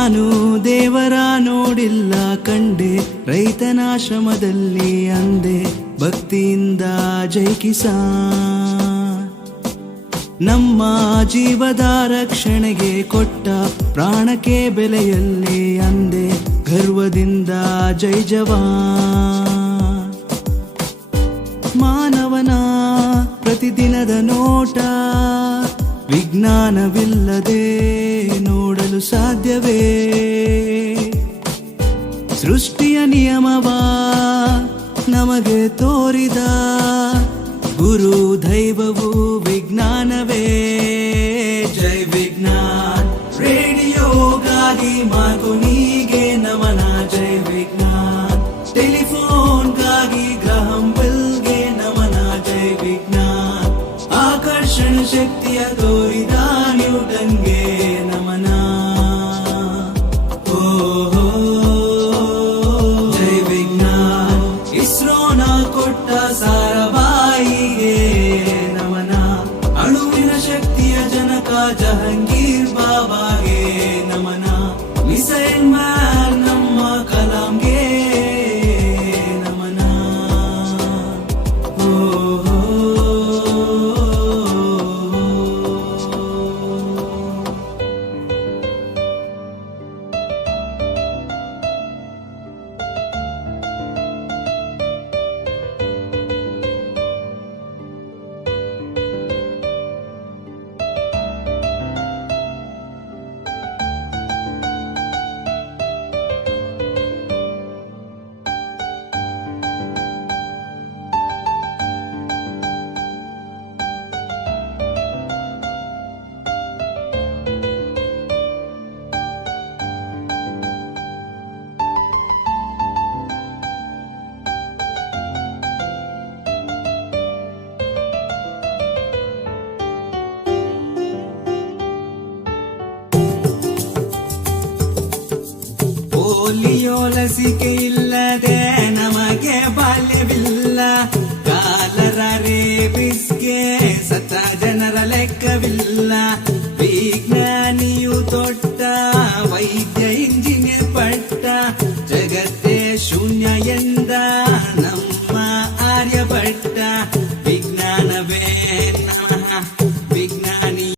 ನಾನು ದೇವರ ನೋಡಿಲ್ಲ ಕಂಡೆ, ರೈತನಾಶ್ರಮದಲ್ಲಿ ಅಂದೆ ಭಕ್ತಿಯಿಂದ ಜೈ ಕಿಸಾನ್. ನಮ್ಮ ಜೀವದ ರಕ್ಷಣೆಗೆ ಕೊಟ್ಟ ಪ್ರಾಣಕ್ಕೆ ಬೆಲೆಯಲ್ಲಿ ಅಂದೆ ಗರ್ವದಿಂದ ಜೈ ಜವಾನ್. ಮಾನವನ ಪ್ರತಿದಿನದ ನೋಟ ವಿಜ್ಞಾನವಿಲ್ಲದೆ ನೋಡಲು ಸಾಧ್ಯವೇ? ಸೃಷ್ಟಿಯ ನಿಯಮವ ನಮಗೆ ತೋರಿದ ಗುರು ದೈವವು ವಿಜ್ಞಾನವೇ. ಜೈ ವಿಜ್ಞಾನ್ ರೇಡಿಯೋಗಾಗಿ ಮಾರ್ಕೋನಿಗೆ ನಮನ. ಜೈ ವಿಜ್ಞಾನ್ ಟೆಲಿಫೋನ್ಗಾಗಿ ಗ್ರಹಂ ಬೆಲ್ಗೆ ನಮನ. ಜೈ ವಿಜ್ಞಾನ್ ಆಕರ್ಷಣ ಶಕ್ತಿಯ ತೋರಿದ ನ್ಯೂಟನ್ಗೆ ನಮನ. ಜೈ ವಿಜ್ಞಾನ್ ಇಸ್ರೋನ ಕೊಟ್ಟ ಸಾರಾಭಾಯಿಗೆ ನಮನ. ಅಣುವಿನ ಶಕ್ತಿಯ ಜನಕ ಜಹಂಗೀರ್ ಬಾಬಾಗೆ ನಮನ. ಮಿಸೈಲ್ ಮ್ಯಾನ್ ನಮ್ಮ ಕಲಾಂಗೆ ನಮನ. ಪೋಲಿಯೋ ಲಸಿಕೆ ಇಲ್ಲದೆ ನಮಗೆ ಬಾಲ್ಯವಿಲ್ಲ. ಕಾಲರ ರೇಬಿಸ್ಗೆ ಸತ್ತ ಜನರ ಲೆಕ್ಕವಿಲ್ಲ. ವಿಜ್ಞಾನ